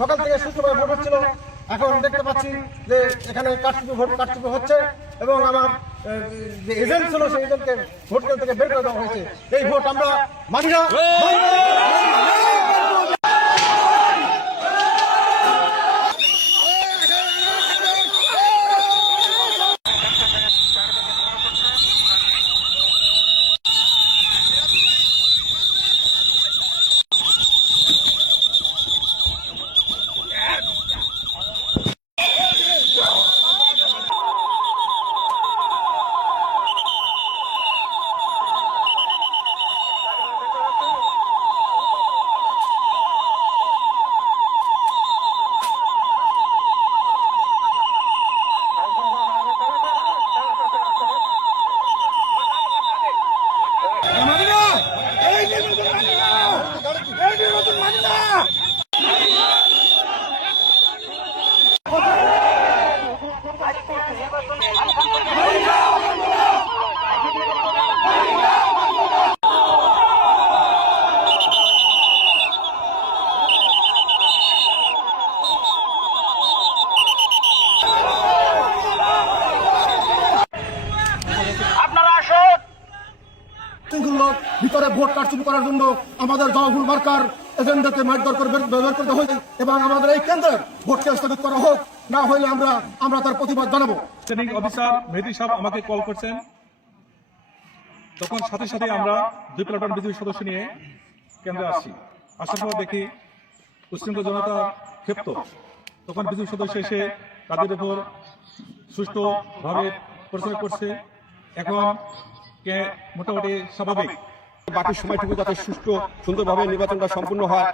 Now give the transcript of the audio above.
সকাল থেকে সুস্থভাবে ভোট হচ্ছিল। এখন দেখতে পাচ্ছি যে এখানে কারচুপি ভোট কারচুপি হচ্ছে এবং আমার যে এজেন্ট ছিল সেই এজেন্টকে ভোট কেন্দ্র থেকে বের করে দেওয়া হয়েছে। এই ভোট আমরা মানি না। নির্বাচন শৃঙ্খল ভিতরে ভোট কারচুপি করার জন্য আমাদের জনভুল মার্কার এজেন্ডাকে মারধর করে ব্যবহার করতে হয়েছে এবং আমাদের এই কেন্দ্রের ভোটকে স্থগিত করা হোক, না হলে আমরা আমরা তার প্রতিবাদ জানাব। রিটার্নিং অফিসার মেহেদি সাহেব আমাকে কল করছেন। তখন সাথে সাথে আমরা দুই প্লাটন বিজেপি সদস্য নিয়ে কেন্দ্রে আসছি। আসার পর দেখি উচ্ছৃঙ্খল জনতা ক্ষিপ্ত। তখন বিজেপি সদস্য এসে তাদের উপর সুষ্ঠুভাবে পরিচালনা করছে। এখন কে মোটামুটি স্বাভাবিক। বাকি সময়টুকু যাতে সুষ্ঠু সুন্দরভাবে নির্বাচনটা সম্পূর্ণ হয়।